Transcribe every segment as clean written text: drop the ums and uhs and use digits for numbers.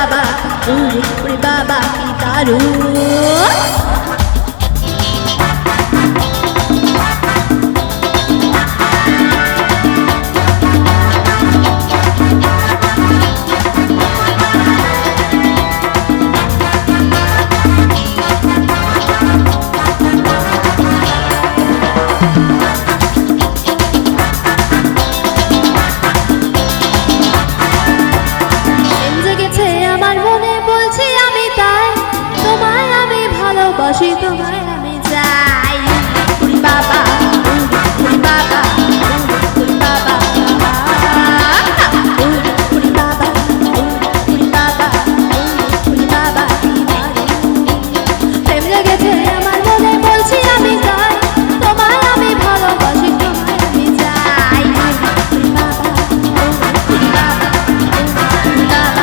বাবা, ওরে ওরে বাবা কি দারুণ। তোমায় আমি চাই ওরে বাবা, ওরে বাবা, ওরে বাবা, ওরে বাবা, ওরে বাবা, ওরে বাবা প্রেম জেগেছে আমার মনে বলছি আমি চাই তোমায় আমি ভালোবাসি তোমায় আমি চাই ওরে বাবা, ওরে বাবা, ওরে বাবা,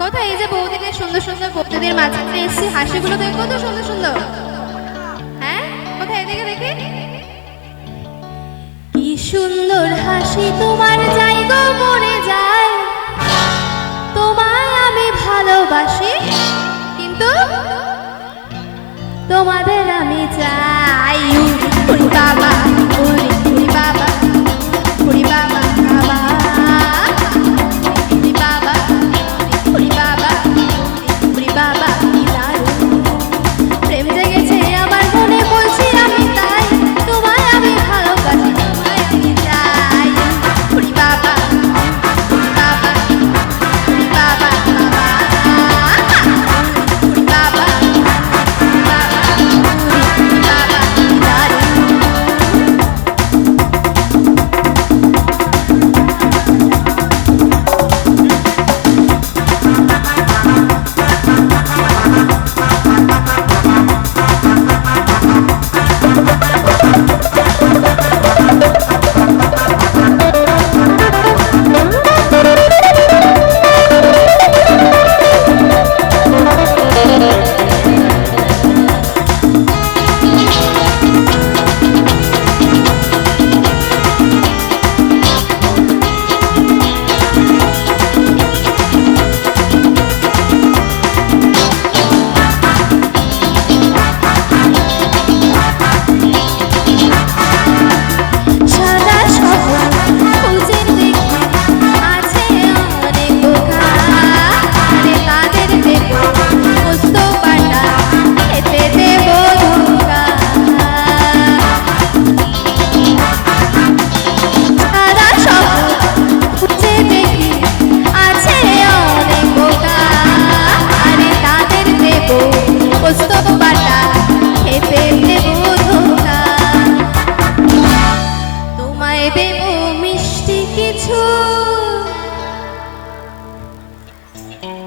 কোথায় এই যে বৌদিদের সুন্দর সুন্দর বৌদিদের মাঝখানে এসে হাসিগুলো দেখো কত সুন্দর সুন্দর। হ্যাঁ কোথায় এদিকে দেখি কি সুন্দর হাসি তোমার যাই গো মরে যায় তোমায় আমি ভালোবাসি কিন্তু তোমাদের আমি চাই ওরে বাবা, ওরে বাবা, ওরে বাবা,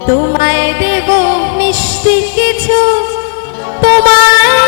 তোমায় দেব মিষ্টি কিছু তোমায়